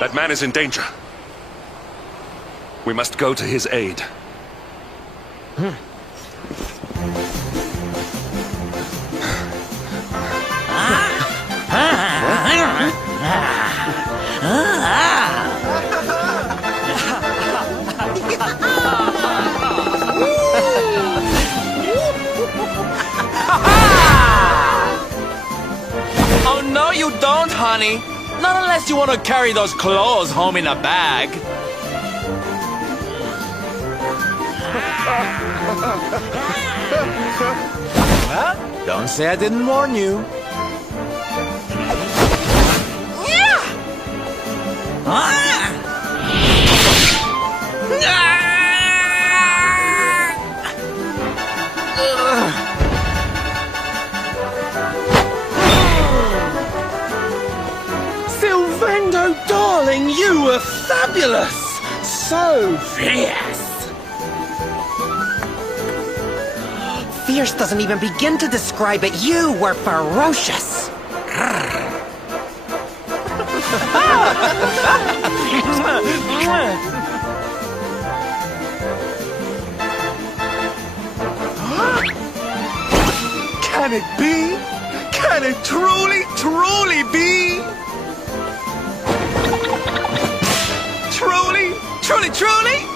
That man is in danger. We must go to his aid. Oh, no, you don't, honey. Not unless you want to carry those clothes home in a bag. Well, don't say I didn't warn you. Silvendo, darling, you were fabulous! So fierce! Fierce doesn't even begin to describe it. You were ferocious. Can it be? Can it truly, truly be? Truly, truly, truly?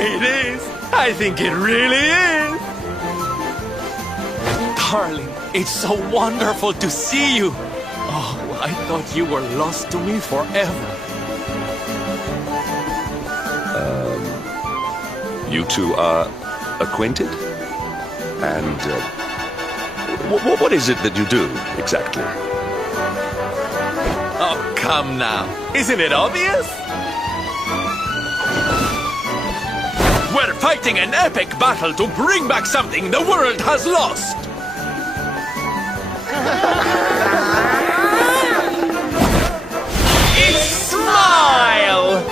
It is. I think it really is. Darling, it's so wonderful to see you. Oh, I thought you were lost to me forever. You two are acquainted? And what is it that you do, exactly? Oh, come now. Isn't it obvious? We're fighting an epic battle to bring back something the world has lost. It's Smile!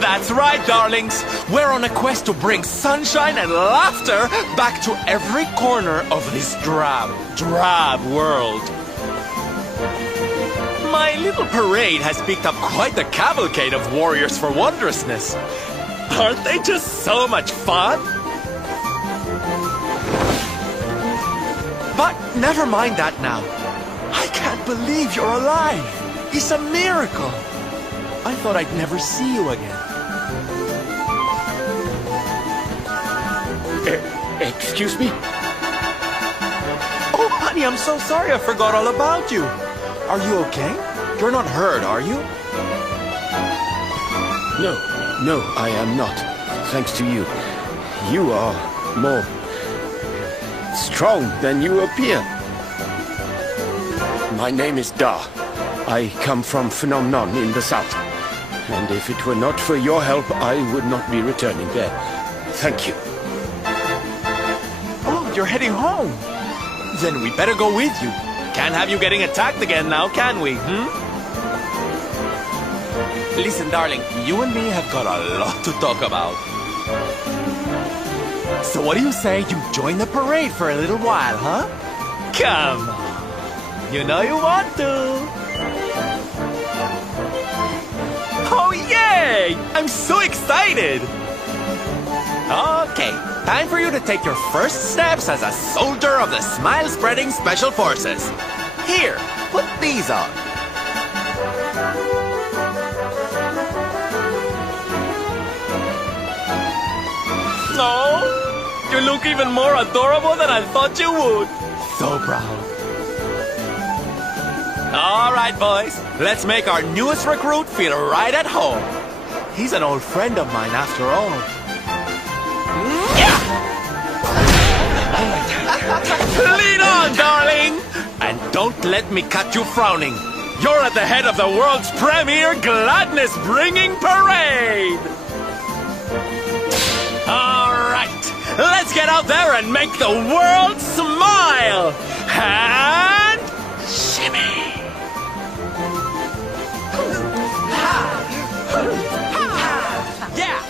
That's right, darlings. We're on a quest to bring sunshine and laughter back to every corner of this drab world. My little parade has picked up quite the cavalcade of warriors for wondrousness. Aren't they just so much fun? But never mind that now. I can't believe you're alive. It's a miracle. I thought I'd never see you again. Excuse me? Oh, honey, I'm so sorry I forgot all about you. Are you okay? You're not hurt, are you? No, I am not. Thanks to you. You are more strong than you appear. My name is Da. I come from Phenomenon in the south. And if it were not for your help, I would not be returning there. Thank you. Oh, you're heading home. Then we better go with you. Can't have you getting attacked again now, can we, Listen, darling, you and me have got a lot to talk about. So what do you say you join the parade for a little while, huh? Come on. You know you want to. Oh, yay! I'm so excited! Okay, time for you to take your first steps as a soldier of the Smile-Spreading Special Forces. Here, put these on. No, you look even more adorable than I thought you would. So proud. All right, boys, let's make our newest recruit feel right at home. He's an old friend of mine after all. Lead on, darling! And don't let me catch you frowning. You're at the head of the world's premier gladness-bringing parade! All right, let's get out there and make the world smile! And shimmy! Yeah!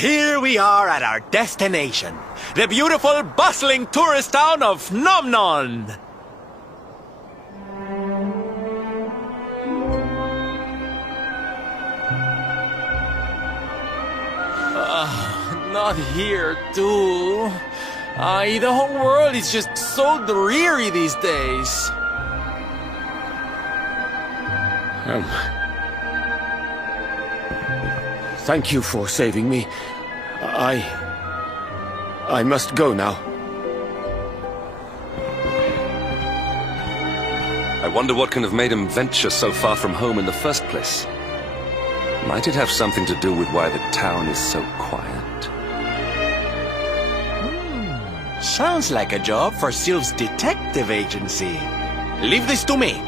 here we are at our destination. The beautiful, bustling tourist town of Nomnon. Not here, too. The whole world is just so dreary these days. Thank you for saving me. I must go now. I wonder what can have made him venture so far from home in the first place. Might it have something to do with why the town is so quiet? Sounds like a job for Sylph's detective agency. Leave this to me.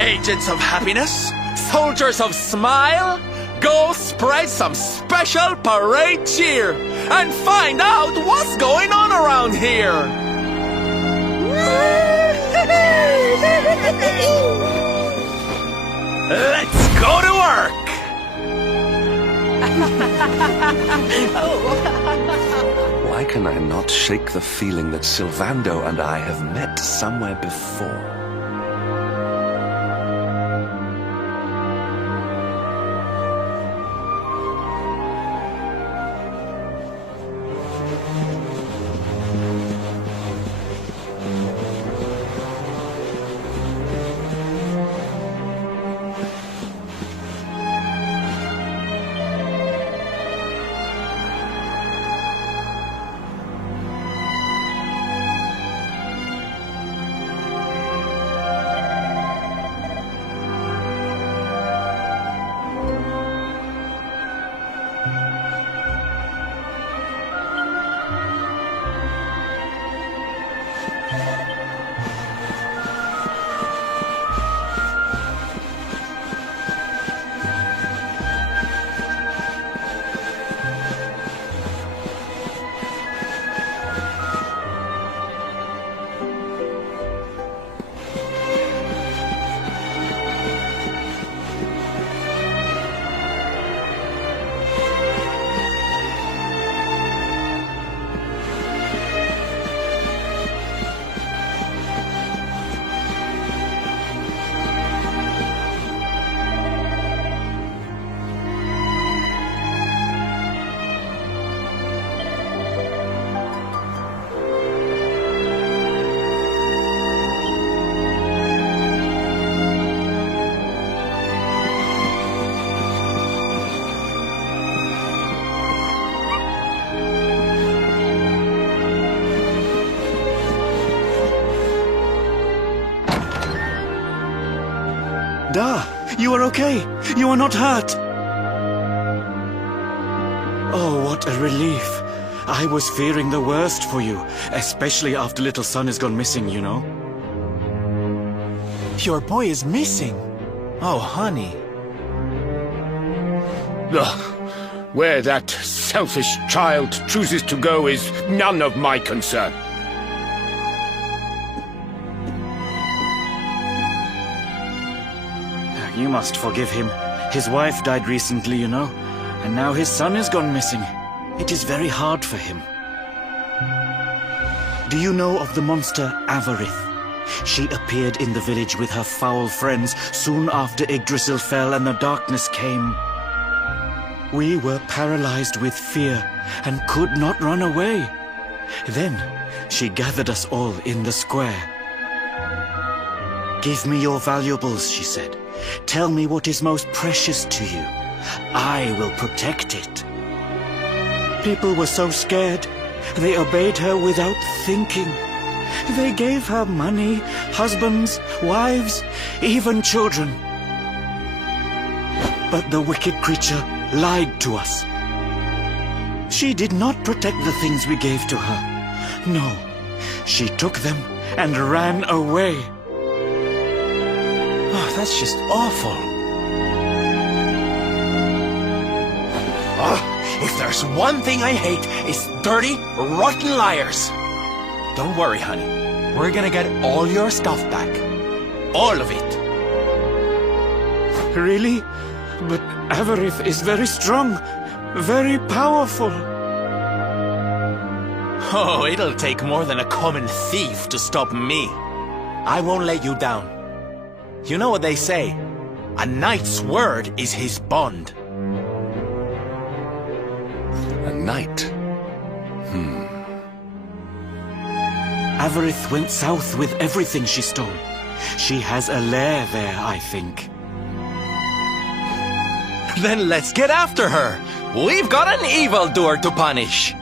Agents of happiness? Soldiers of smile? Go spread some special parade cheer and find out what's going on around here! Let's go to work! Why can I not shake the feeling that Sylvando and I have met somewhere before? Da, you are okay. You are not hurt. Oh, what a relief. I was fearing the worst for you, especially after little son has gone missing, you know. Your boy is missing. Oh, honey. Where that selfish child chooses to go is none of my concern. You must forgive him. His wife died recently, you know, and now his son has gone missing. It is very hard for him. Do you know of the monster Avarith? She appeared in the village with her foul friends soon after Yggdrasil fell and the darkness came. We were paralyzed with fear and could not run away. Then she gathered us all in the square. "Give me your valuables," she said. "Tell me what is most precious to you. I will protect it." People were so scared. They obeyed her without thinking. They gave her money, husbands, wives, even children. But the wicked creature lied to us. She did not protect the things we gave to her. No, she took them and ran away. Oh, that's just awful. If there's one thing I hate, it's dirty, rotten liars. Don't worry, honey. We're gonna get all your stuff back. All of it. Really? But Avarith is very strong, very powerful. Oh, it'll take more than a common thief to stop me. I won't let you down. You know what they say? A knight's word is his bond. A knight? Avarith went south with everything she stole. She has a lair there, I think. Then let's get after her. We've got an evildoer to punish.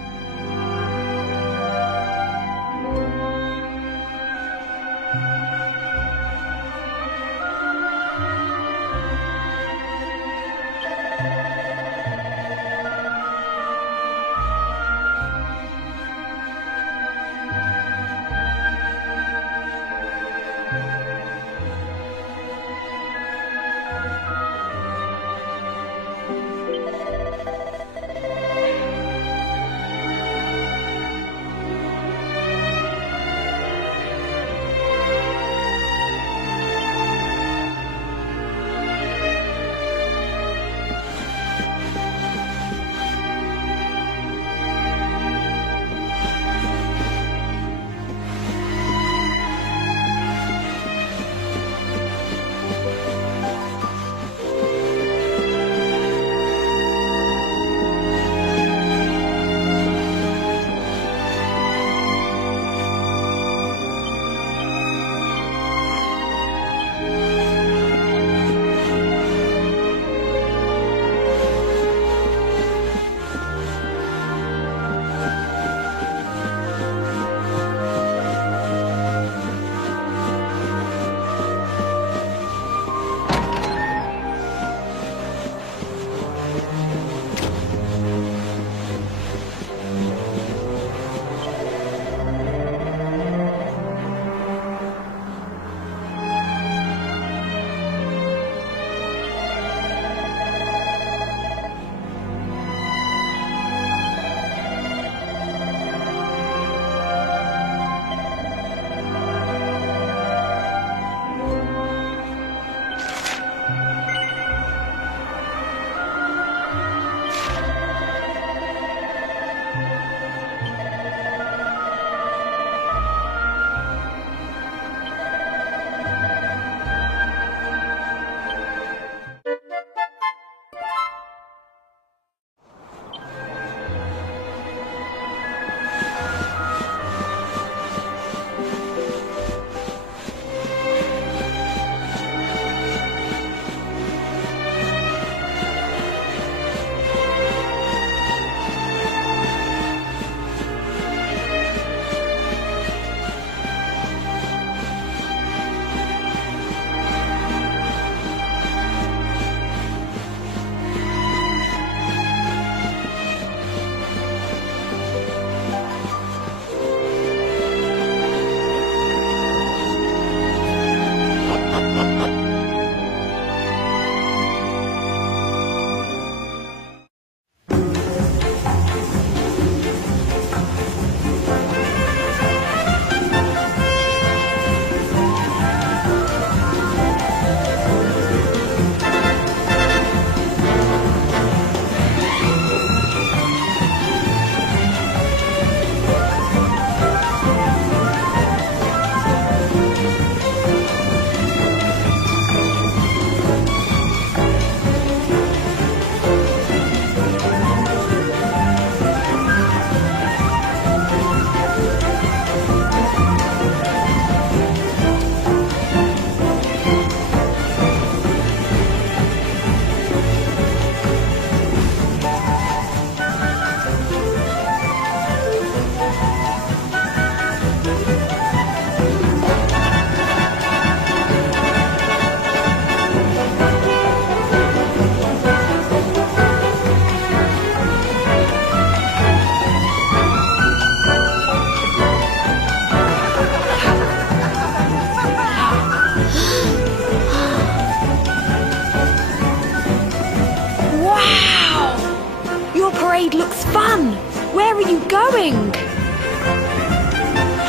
Where are you going?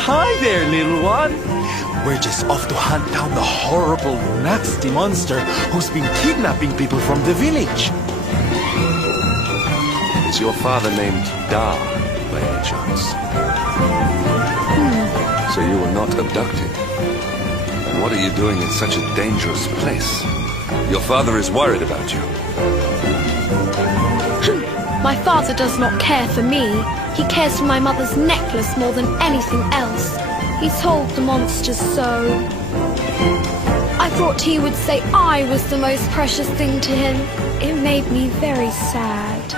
Hi there, little one. We're just off to hunt down the horrible, nasty monster who's been kidnapping people from the village. Is your father named Dar, by any chance? So you were not abducted? And what are you doing in such a dangerous place? Your father is worried about you. My father does not care for me. He cares for my mother's necklace more than anything else. He told the monsters so. I thought he would say I was the most precious thing to him. It made me very sad.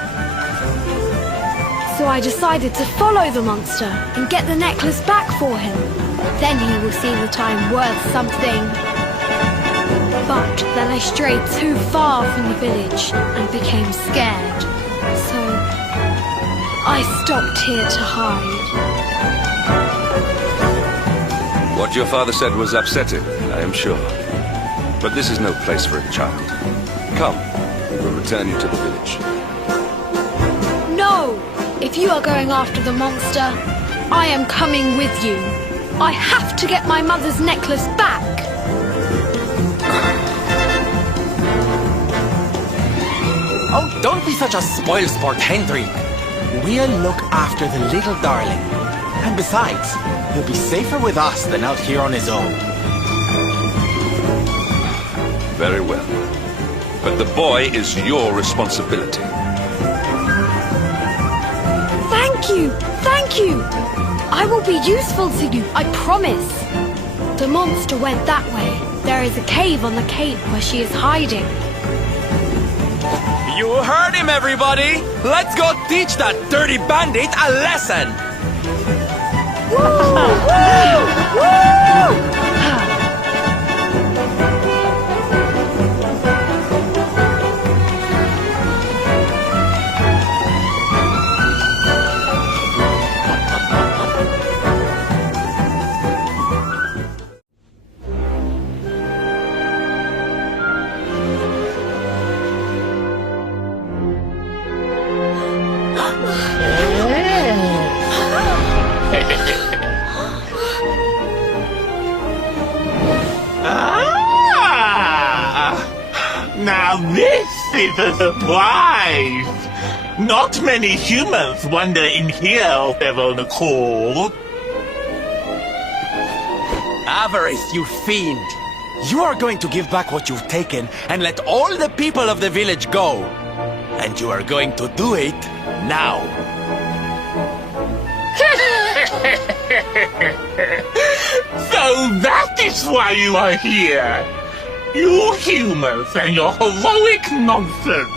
So I decided to follow the monster and get the necklace back for him. Then he will see that I'm worth something. But then I strayed too far from the village and became scared. So I stopped here to hide. What your father said was upsetting, I am sure. But this is no place for a child. Come, we will return you to the village. No! If you are going after the monster, I am coming with you. I have to get my mother's necklace back. Oh, don't be such a spoilsport, Hendrik. We'll look after the little darling. And besides, he'll be safer with us than out here on his own. Very well. But the boy is your responsibility. Thank you! Thank you! I will be useful to you, I promise. The monster went that way. There is a cave on the cape where she is hiding. You heard him, everybody! Let's go teach that dirty bandit a lesson! Woo! Woo! Woo! Now this is a surprise! Not many humans wander in here of their own accord. Avarice, you fiend! You are going to give back what you've taken and let all the people of the village go. And you are going to do it now. So that is why you are here! You humans and your heroic nonsense!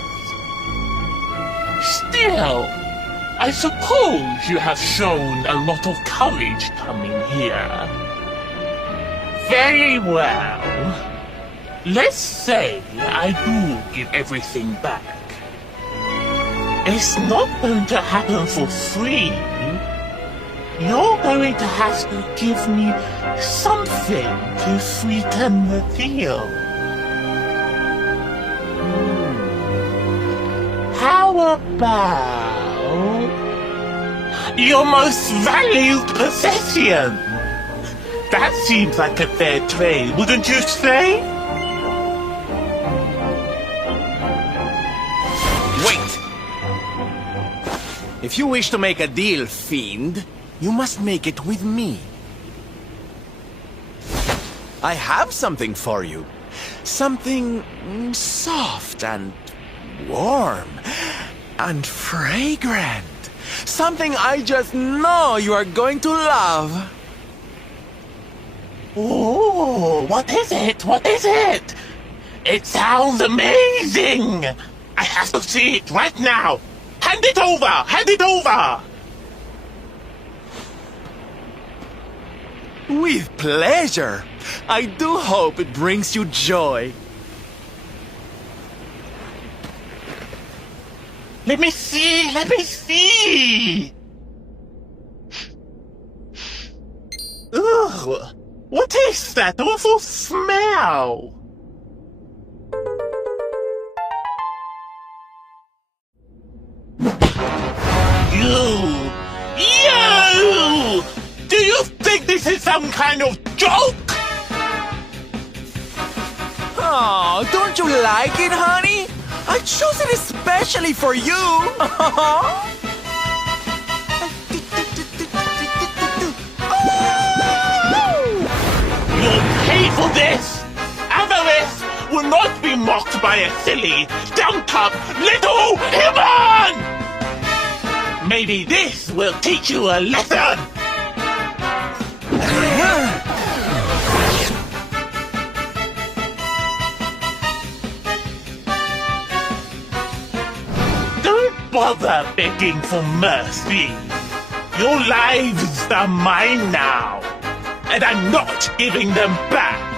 Still, I suppose you have shown a lot of courage coming here. Very well. Let's say I do give everything back. It's not going to happen for free. You're going to have to give me something to sweeten the deal. How about your most valued possession? That seems like a fair trade, wouldn't you say? Wait! If you wish to make a deal, fiend, you must make it with me. I have something for you. Something soft and warm and fragrant. Something I just know you are going to love. Oh, what is it? What is it? It sounds amazing! I have to see it right now! Hand it over! Hand it over! With pleasure. I do hope it brings you joy. Let me see! Let me see! Ugh! What is that awful smell? You! Do you think this is some kind of joke? Oh, don't you like it, honey? I chose it especially for you. You'll pay for this! Avarice will not be mocked by a silly, dumped-up little human! Maybe this will teach you a lesson! Don't bother begging for mercy. Your lives are mine now, and I'm not giving them back.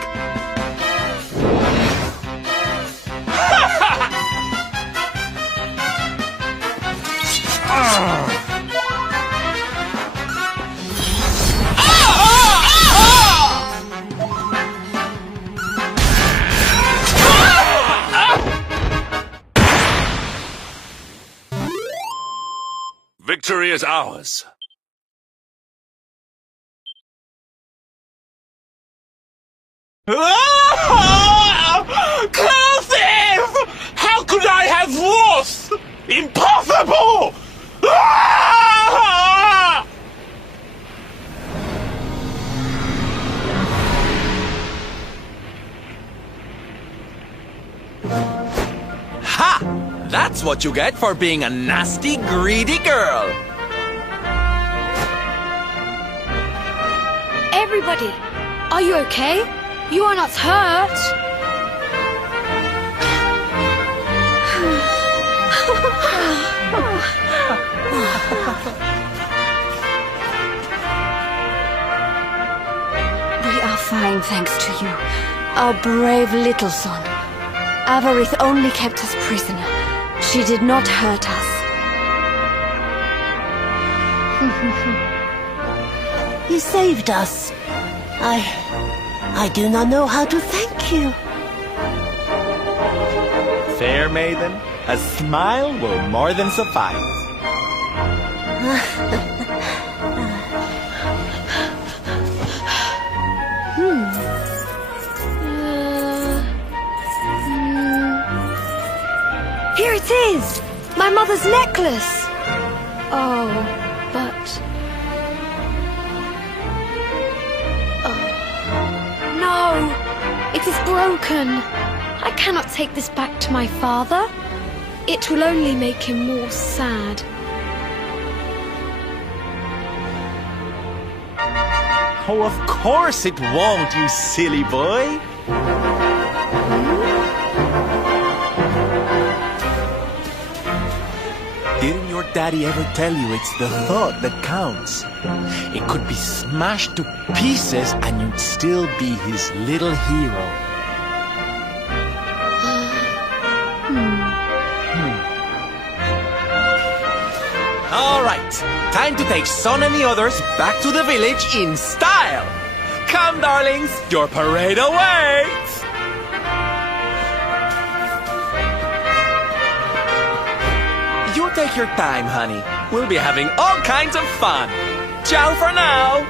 Victory is ours. Curses! How could I have lost? Impossible! Ha! That's what you get for being a nasty, greedy girl. Everybody, are you okay? You are not hurt. We are fine, thanks to you. Our brave little son. Avarith only kept us prisoner. She did not hurt us. You saved us. I do not know how to thank you. Fair maiden, a smile will more than suffice. Here it is! My mother's necklace! Oh, but... No! It is broken! I cannot take this back to my father. It will only make him more sad. Oh, of course it won't, you silly boy. Didn't your daddy ever tell you it's the thought that counts? It could be smashed to pieces and you'd still be his little hero. All right, time to take Son and the others back to the village in style. Come, darlings, your parade awaits. You take your time, honey. We'll be having all kinds of fun. Ciao for now.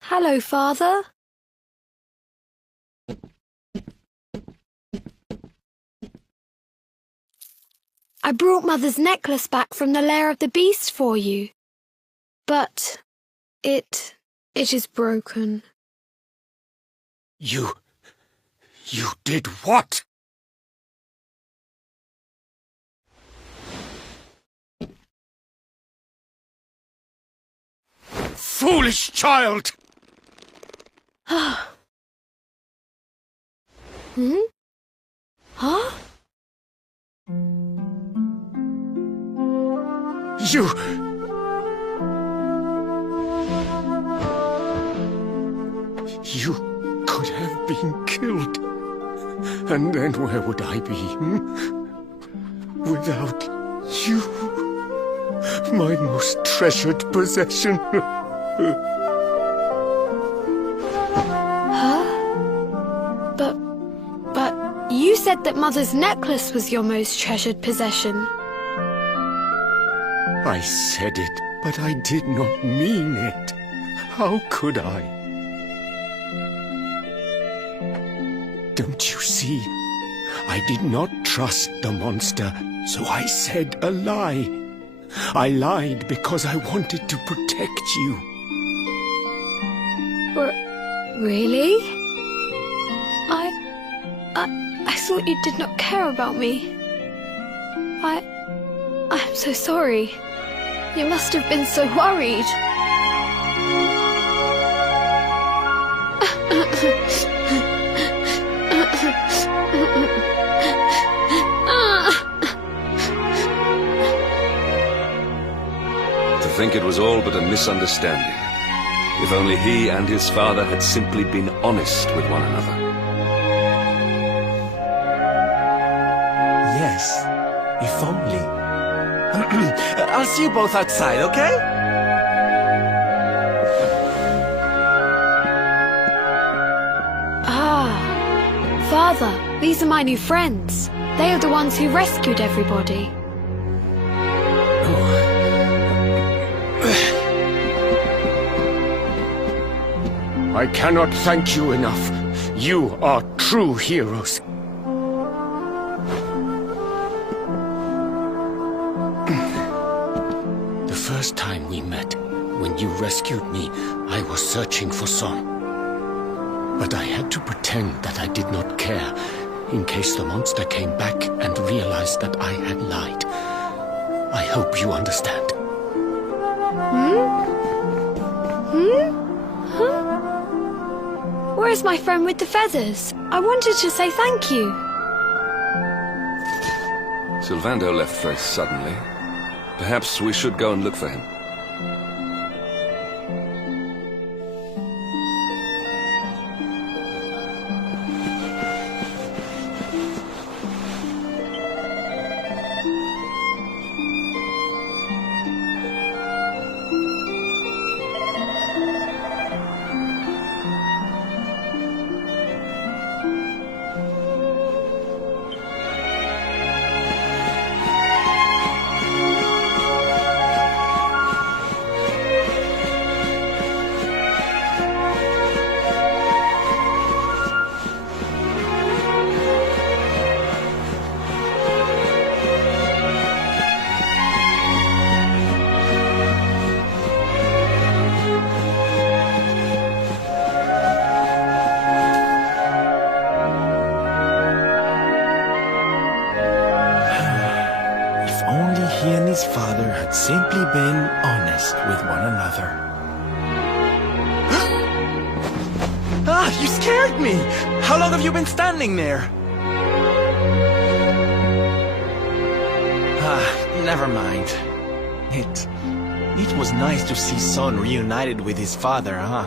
Hello, Father. I brought Mother's necklace back from the lair of the beast for you. But it is broken. You did what? Foolish child! Hmm? Huh? You could have been killed. And then where would I be? Without you, my most treasured possession. Huh? But you said that Mother's necklace was your most treasured possession. I said it, but I did not mean it. How could I? Don't you see? I did not trust the monster, so I said a lie. I lied because I wanted to protect you. Really? I thought you did not care about me. I'm so sorry. You must have been so worried. To think it was all but a misunderstanding. If only he and his father had simply been honest with one another. Yes, if only. I'll see you both outside, okay? Father, these are my new friends. They are the ones who rescued everybody. I cannot thank you enough. You are true heroes. The first time we met, when you rescued me, I was searching for Son. But I had to pretend that I did not care, in case the monster came back and realized that I had lied. I hope you understand. Where's my friend with the feathers? I wanted to say thank you. Sylvando left very suddenly. Perhaps we should go and look for him. He and his father had simply been honest with one another. You scared me! How long have you been standing there? Never mind. It was nice to see Son reunited with his father, huh?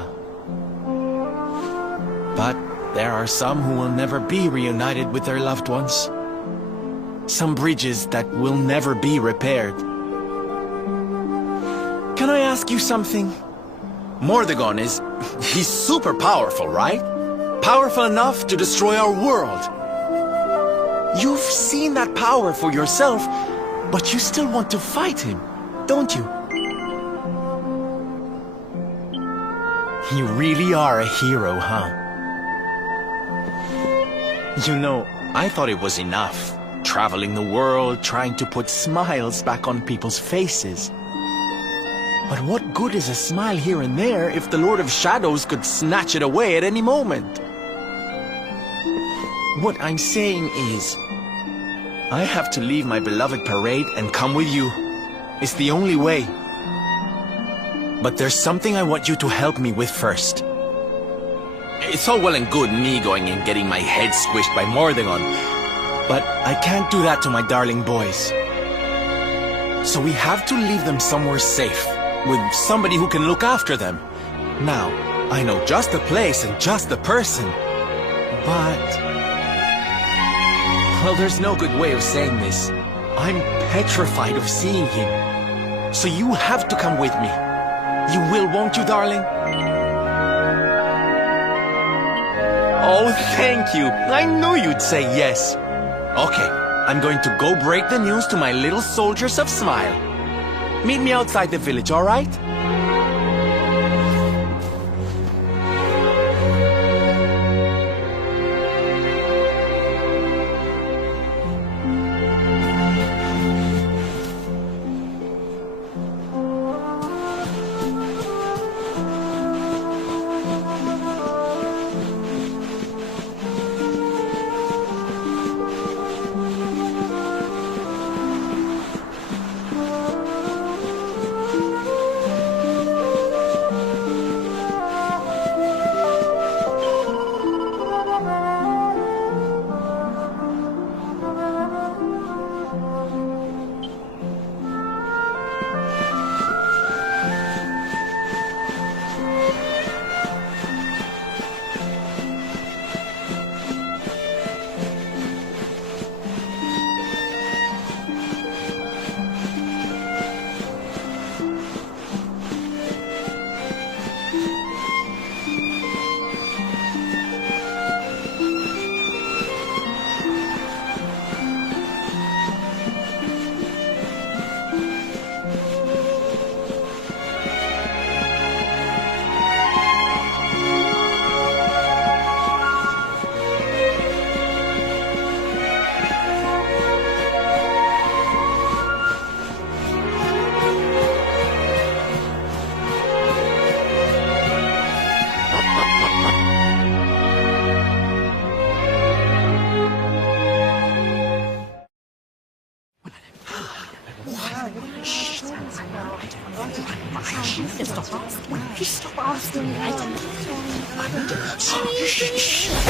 But there are some who will never be reunited with their loved ones. Some bridges that will never be repaired. Can I ask you something? Mordegon he's super powerful, right? Powerful enough to destroy our world. You've seen that power for yourself, but you still want to fight him. don't you? You really are a hero, huh? You know, I thought it was enough. Traveling the world, trying to put smiles back on people's faces. But what good is a smile here and there if the Lord of Shadows could snatch it away at any moment? What I'm saying is, I have to leave my beloved parade and come with you. It's the only way. But there's something I want you to help me with first. It's all well and good me going and getting my head squished by Mordegon, but I can't do that to my darling boys. So we have to leave them somewhere safe, with somebody who can look after them. Now, I know just the place and just the person, but... well, there's no good way of saying this. I'm petrified of seeing him. So you have to come with me. You will, won't you, darling? Oh, thank you. I knew you'd say yes. Okay, I'm going to go break the news to my little soldiers of Smile. Meet me outside the village, all right?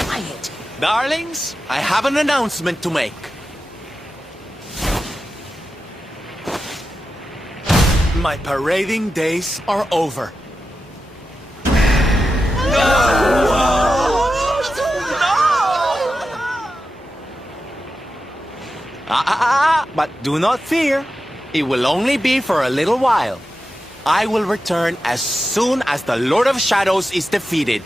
Quiet. Darlings, I have an announcement to make. My parading days are over. But do not fear. It will only be for a little while. I will return as soon as the Lord of Shadows is defeated.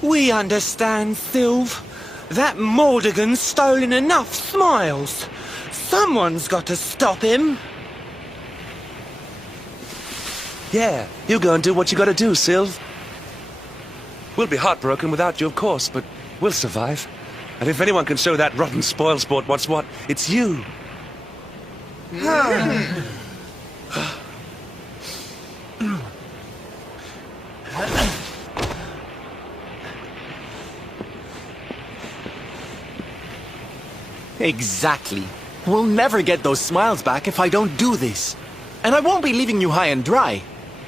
We understand, Sylve. That Mordegon's stolen enough smiles. Someone's got to stop him. Yeah, you go and do what you gotta do, Sylve. We'll be heartbroken without you, of course, but we'll survive. And if anyone can show that rotten spoilsport what's what, it's you. Exactly. We'll never get those smiles back if I don't do this. And I won't be leaving you high and dry.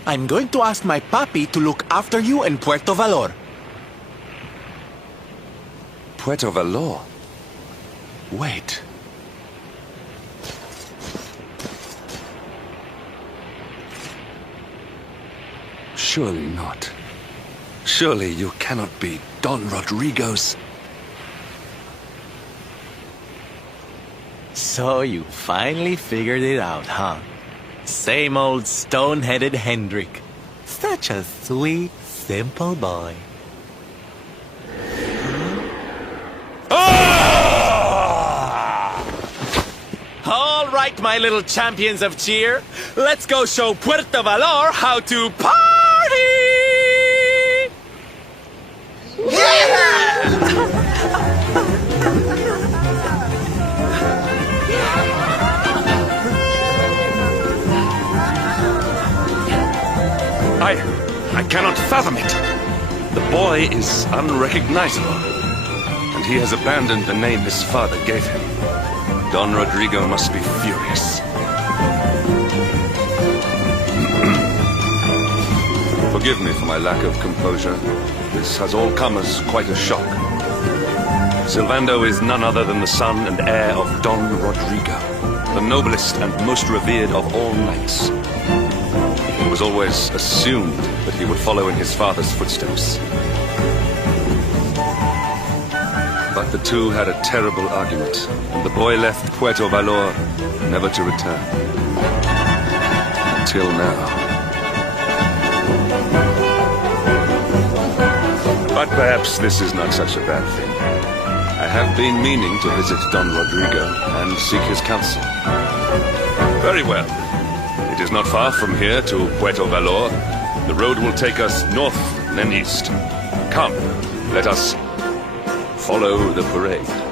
I'm going to ask my papi to look after you in Puerto Valor. Puerto Valor? Wait. Surely not. Surely you cannot be Don Rodrigo's... So you finally figured it out, huh? Same old stone-headed Hendrik. Such a sweet, simple boy. right, my little champions of cheer. Let's go show Puerto Valor how to party! I cannot fathom it. The boy is unrecognizable, and he has abandoned the name his father gave him. Don Rodrigo must be furious. Forgive me for my lack of composure. This has all come as quite a shock. Sylvando is none other than the son and heir of Don Rodrigo, the noblest and most revered of all knights. It was always assumed that he would follow in his father's footsteps. But the two had a terrible argument, and the boy left Puerto Valor never to return. Until now. But perhaps this is not such a bad thing. I have been meaning to visit Don Rodrigo and seek his counsel. Very well. It is not far from here to Puerto Valor. The road will take us north, then east. Come, let us follow the parade.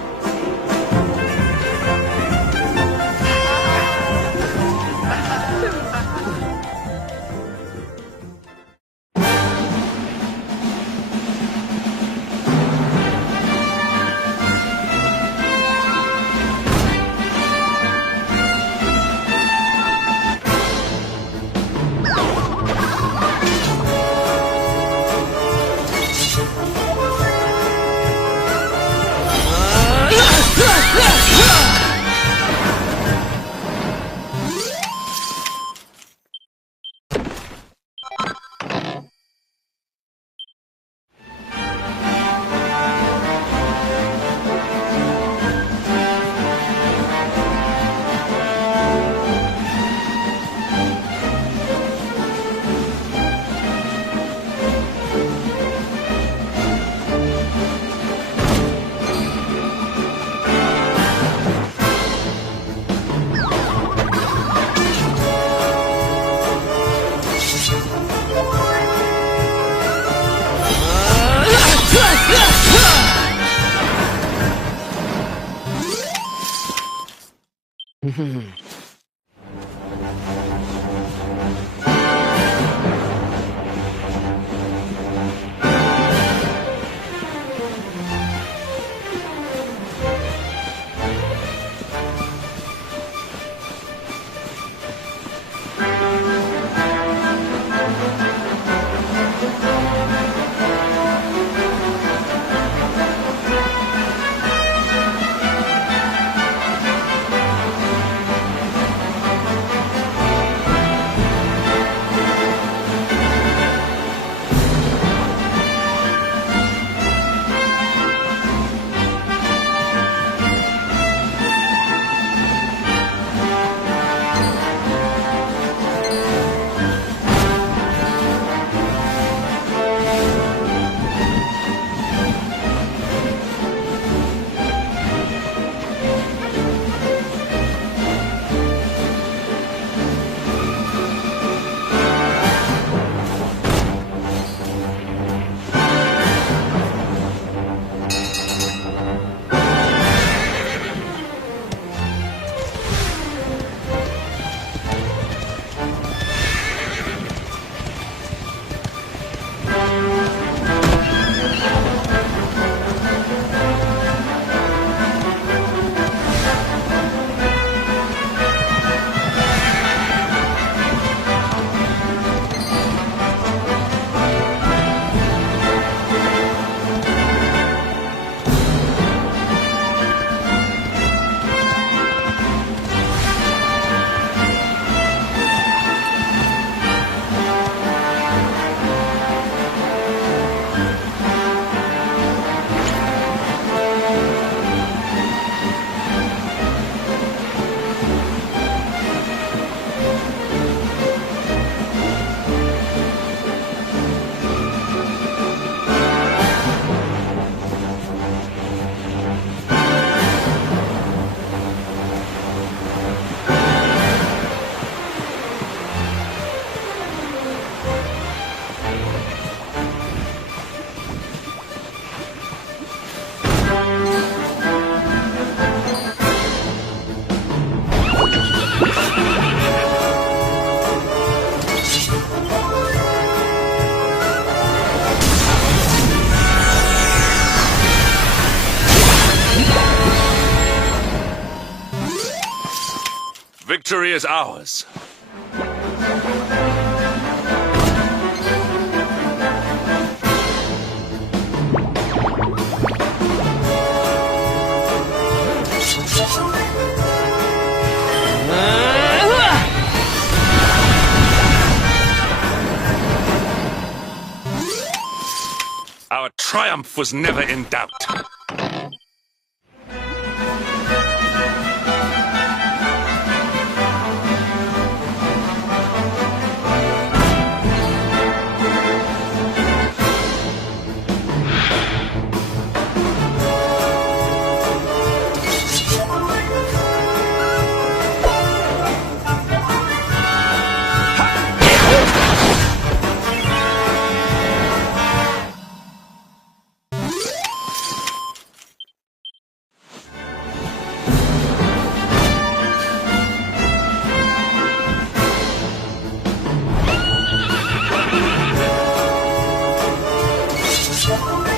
Victory is ours. Our triumph was never in doubt. What?